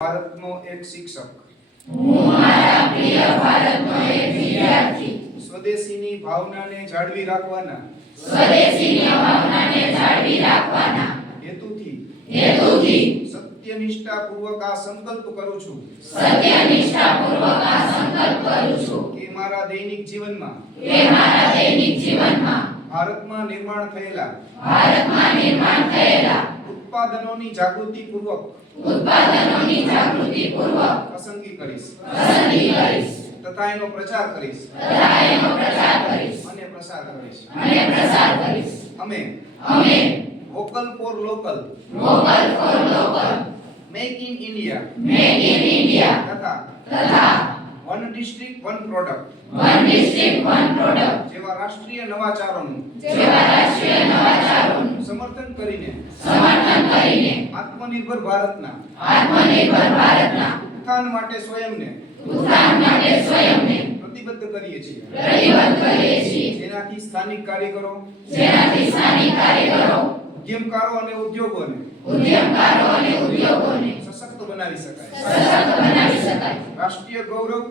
ભારતનો એક શિક્ષક, હું મારા પ્રિય ભારતનો એક વિદ્યાર્થી, સ્વદેશીની ભાવનાને જાળવી રાખવાના હેતુથી સત્યનિષ્ઠાપૂર્વક આ સંકલ્પ કરું છું કે મારા દૈનિક જીવનમાં ભારતમાં નિર્માણ થયેલા ઉત્પાદનોની જાગૃતિપૂર્વક પસંદગી કરીશ તથા એનો પ્રચાર કરીશ અને પ્રસાર કરીશ. અમે vocal for local, make in India તથા વન ડિસ્ટ્રિક્ટ વન પ્રોડક્ટ જેવા રાષ્ટ્રીય નવાચારોનું સમર્થન કરીને આત્મનિર્ભર ભારતના ઉત્થાન માટે સ્વયંને પ્રતિબદ્ધ કરીએ છીએ. જેનાથી સ્થાનિક કારીગરો, ઉદ્યમકારો અને ઉદ્યોગોને સશક્ત બનાવી શકાય. રાષ્ટ્રીય ગૌરવ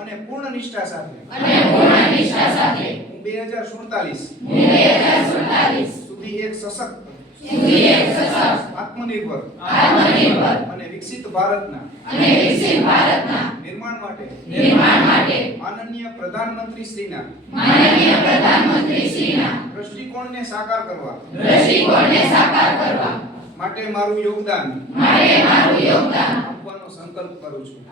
અને પૂર્ણ નિષ્ઠા સાથે હું 2047 સુધી એક સશક્ત, આત્મનિર્ભર અને વિકસિત ભારતના નિર્માણ માટે માનનીય પ્રધાનમંત્રી શ્રીના દ્રષ્ટિકોણને સાકાર કરવા માટે મારું યોગદાન આપવાનો સંકલ્પ કરું છું.